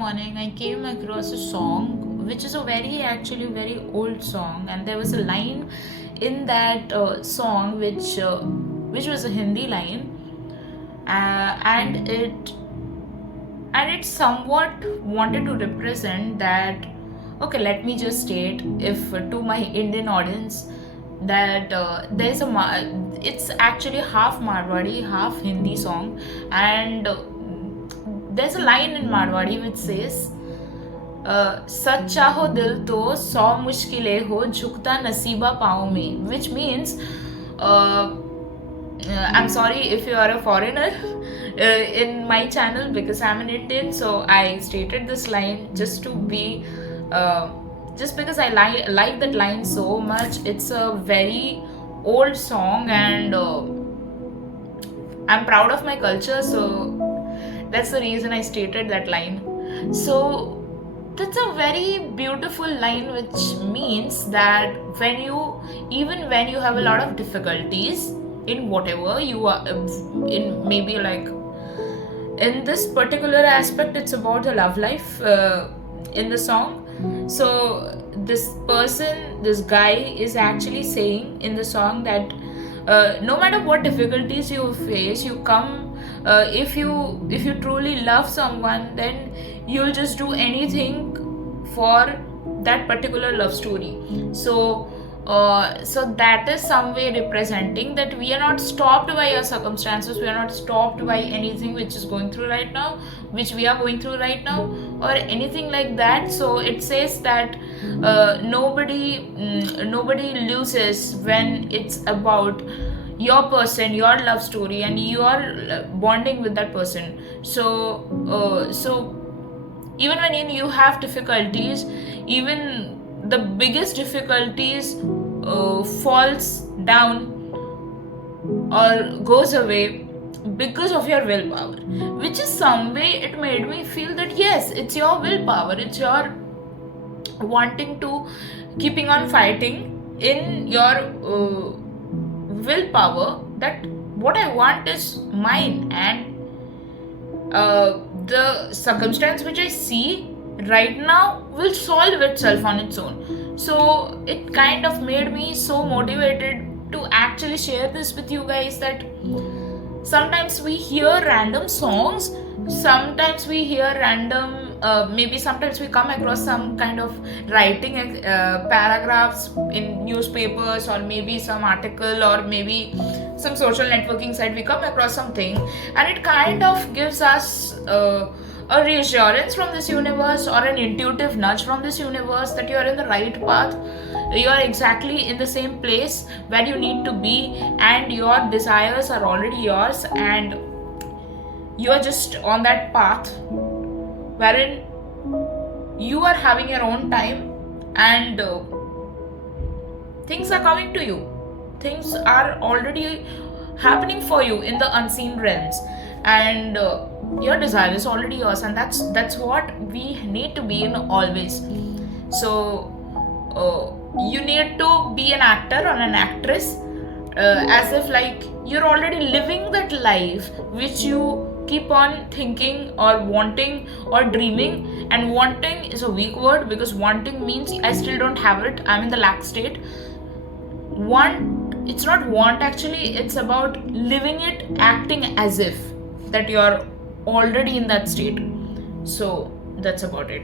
morning I came across a song which is a very old song, and there was a line in that song which was a Hindi line, and it somewhat wanted to represent that. Okay, let me just state, if to my Indian audience, that it's actually half Marwadi, half Hindi song, and there's a line in Marwadi which says, सच्चा हो दिल तो 100 मुश्किलें हो झुकता नसीबा पाँव में, which means I'm sorry if you are a foreigner in my channel, because I'm an Indian, so I stated this line just to be just because I like that line so much. It's a very old song, and I'm proud of my culture, so that's the reason I stated that line. So that's a very beautiful line, which means that even when you have a lot of difficulties in whatever you are in, maybe like in this particular aspect, it's about the love life in the song. So this guy is actually saying in the song that no matter what difficulties you face, you come, if you truly love someone, then you'll just do anything for that particular love story. So that is some way representing that we are not stopped by our circumstances, we are not stopped by anything which is going through right now, which we are going through right now, or anything like that. So it says that nobody loses when it's about your person, your love story, and you are bonding with that person. So even when you have difficulties, even the biggest difficulties falls down or goes away because of your willpower, which is some way it made me feel that yes, it's your willpower, it's your wanting to keeping on fighting in your willpower, that what I want is mine, and the circumstance which I see right now will solve itself on its own. So it kind of made me so motivated to actually share this with you guys, that sometimes we hear random songs, sometimes we hear random maybe sometimes we come across some kind of writing paragraphs in newspapers, or maybe some article, or maybe some social networking site, we come across something, and it kind of gives us a reassurance from this universe, or an intuitive nudge from this universe, that you are in the right path, you are exactly in the same place where you need to be, and your desires are already yours, and you are just on that path wherein you are having your own time, and things are coming to you, things are already happening for you in the unseen realms, and your desire is already yours, and that's what we need to be in always. So you need to be an actor or an actress, as if like you're already living that life which you keep on thinking or wanting or dreaming. And wanting is a weak word, because wanting means I still don't have it, I'm in the lack state. It's not want actually, it's about living it, acting as if that you're already in that state. So that's about it.